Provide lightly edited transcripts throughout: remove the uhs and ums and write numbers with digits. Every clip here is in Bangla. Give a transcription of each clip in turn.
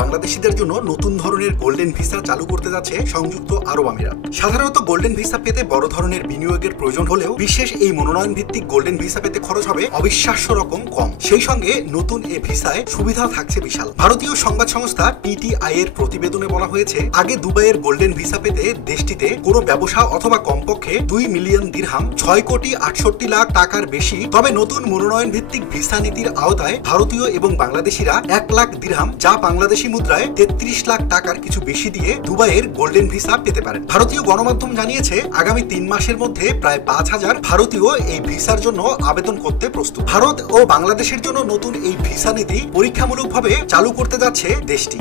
বাংলাদেশিদের জন্য নতুন ধরনের গোল্ডেন ভিসা চালু করতে যাচ্ছে সংযুক্ত আরব আমিরাত। সাধারণত গোল্ডেন ভিসা পেতে বড় ধরনের বিনিয়োগের প্রয়োজন হলেও বিশেষ এই মনোনয়ন ভিত্তিক গোল্ডেন ভিসা পেতে খরচ হবে অবিশ্বাস্য রকম কম। সেই সঙ্গে নতুন এ ভিসায় সুবিধা থাকছে বিশাল। ভারতীয় সংবাদ সংস্থা পিটিআই এর প্রতিবেদনে বলা হয়েছে, আগে দুবাইয়ের গোল্ডেন ভিসা পেতে দেশটিতে কোনো ব্যবসা অথবা কমপক্ষে 2 মিলিয়ন দিরহাম 6,68,00,000 টাকার বেশি। তবে নতুন মনোনয়ন ভিত্তিক ভিসা নীতির আওতায় ভারতীয় এবং বাংলাদেশিরা 1 লাখ দিরহাম, যা বাংলাদেশি মুদ্রায় 33 লাখ টাকার কিছু বেশি দিয়ে দুবাইয়ের গোল্ডেন ভিসা পেতে পারেন। ভারতীয় গণমাধ্যম জানিয়েছে, আগামী 3 মাসের মধ্যে প্রায় 5,000 ভারতীয় এই ভিসার জন্য আবেদন করতে প্রস্তুত। ভারত ও বাংলাদেশের জন্য নতুন এই ভিসা নীতি পরীক্ষামূলকভাবে চালু করতে যাচ্ছে দেশটি।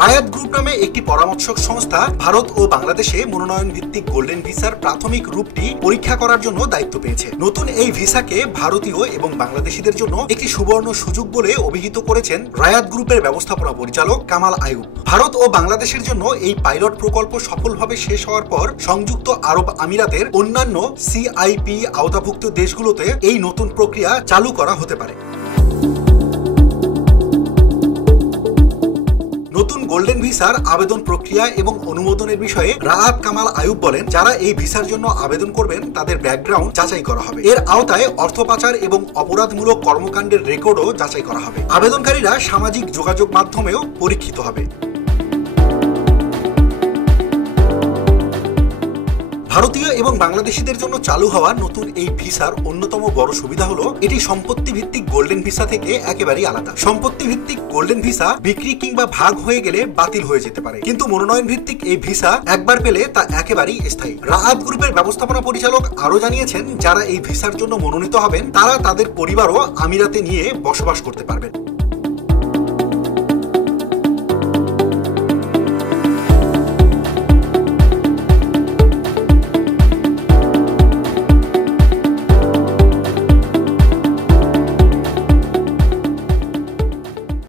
রায়াত গ্রুপ নামে একটি পরামর্শক সংস্থা ভারত ও বাংলাদেশে মনোনয়ন ভিত্তিক গোল্ডেন ভিসার প্রাথমিক রূপটি পরীক্ষা করার জন্য দায়িত্ব পেয়েছে। নতুন এই ভিসাকে ভারতীয় এবং বাংলাদেশিদের জন্য একটি সুবর্ণ সুযোগ বলে অভিহিত করেছেন রায়াত গ্রুপের ব্যবস্থাপনা পরিচালক কামাল আইয়ুব। ভারত ও বাংলাদেশের জন্য এই পাইলট প্রকল্প সফলভাবে শেষ হওয়ার পর সংযুক্ত আরব আমিরাতের অন্যান্য সিআইপি আওতাভুক্ত দেশগুলোতে এই নতুন প্রক্রিয়া চালু করা হতে পারে। নতুন গোল্ডেন ভিসার আবেদন প্রক্রিয়া এবং অনুমোদনের বিষয়ে রাহাত কামাল আইয়ুব বলেন, যারা এই ভিসার জন্য আবেদন করবেন তাদের ব্যাকগ্রাউন্ড যাচাই করা হবে। এর আওতায় অর্থ পাচার এবং অপরাধমূলক কর্মকাণ্ডের রেকর্ডও যাচাই করা হবে। আবেদনকারীরা সামাজিক যোগাযোগ মাধ্যমেও পরীক্ষিত হবে। ভারতীয় এবং বাংলাদেশিদের জন্য চালু হওয়া নতুন এই ভিসার অন্যতম বড় সুবিধা হলো এটি সম্পত্তি ভিত্তিক গোল্ডেন ভিসা থেকে একেবারেই আলাদা। সম্পত্তি ভিত্তিক গোল্ডেন ভিসা বিক্রি কিংবা ভাগ হয়ে গেলে বাতিল হয়ে যেতে পারে, কিন্তু মনোনয়ন ভিত্তিক এই ভিসা একবার পেলে তা একেবারেই স্থায়ী। রাহাত গ্রুপের ব্যবস্থাপনা পরিচালক আরো জানিয়েছেন, যারা এই ভিসার জন্য মনোনীত হবেন তারা তাদের পরিবারও আমিরাতে নিয়ে বসবাস করতে পারবেন।